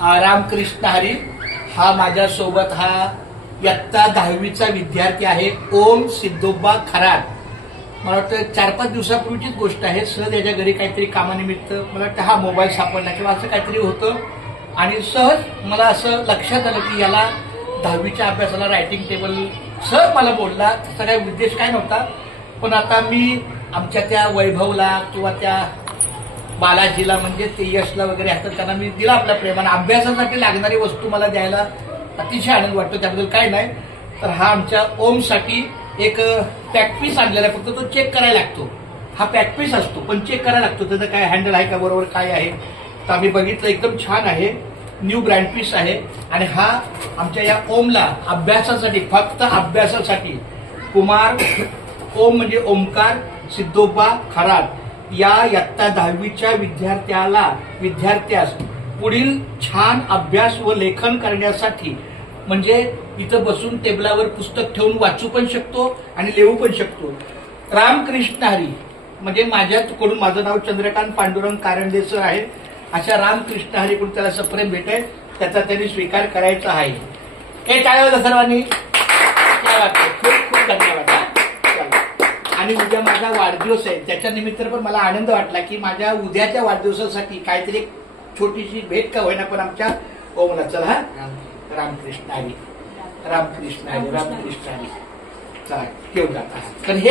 रामकृष्ण हरी हा माझ्यासोबत हा इयत्ता 10वीचा विद्यार्थी आहे ओम सिद्धोबा खरात। मला वाटतं 4-5 दिवसापूर्वीचीच गोष्ट आहे। सहज याच्या घरी काहीतरी कामानिमित्त मला वाटतं हा मोबाईल सापडला किंवा असं काहीतरी होतं आणि सहज मला असं लक्षात आलं की याला 10वीच्या अभ्यासाला रायटिंग टेबल सहज मला बोलला। तसा काही उद्देश काय नव्हता, पण आता मी आमच्या त्या वैभवला किंवा त्या बालाजीला म्हणजे ते यशला वगैरे असतात त्यांना मी दिला आपल्या प्रेमाने अभ्यासासाठी लागणारी वस्तू मला द्यायला अतिशय आनंद वाटतो, त्याबद्दल काय नाही। तर हा आमच्या ओमसाठी एक पॅकपीस आणलेला आहे, फक्त तो चेक करायला लागतो। हा पॅकपीस असतो पण चेक करायला लागतो, त्याचं काय हँडल आहे का बरोबर काय आहे। तर आम्ही बघितलं एकदम छान आहे, न्यू ब्रँड पीस आहे आणि हा आमच्या या ओमला अभ्यासासाठी फक्त अभ्यासासाठी कुमार ओम म्हणजे ओमकार सिद्धोबा खरात या इयत्ता 10वीच्या विद्यार्थ्यास पुढील छान अभ्यास व लेखन करण्यासाठी म्हणजे इथं बसून टेबलावर पुस्तक ठेवून वाचू पण शकतो आणि लिहू पण शकतो। रामकृष्ण हरी म्हणजे माझ्याकडून माझं नाव चंद्रकांत पांडुरंग कारंडे सर आहे। अशा रामकृष्ण हरीकडून त्याला सप्रेम भेट आहे, त्याचा त्यांनी स्वीकार करायचा आहे। हे टाळ्या वाजवा सर्वांनी, खूप खूप धन्यवाद। आणि उद्या माझा वाढदिवस आहे, त्याच्या निमित्त पण मला आनंद वाटला की माझ्या उद्याच्या वाढदिवसासाठी काहीतरी एक छोटीशी भेट का होईना पण आमच्या ओमला। चला हा, रामकृष्ण हरी, रामकृष्ण हरी, रामकृष्ण हरी। चला घेऊन जाता।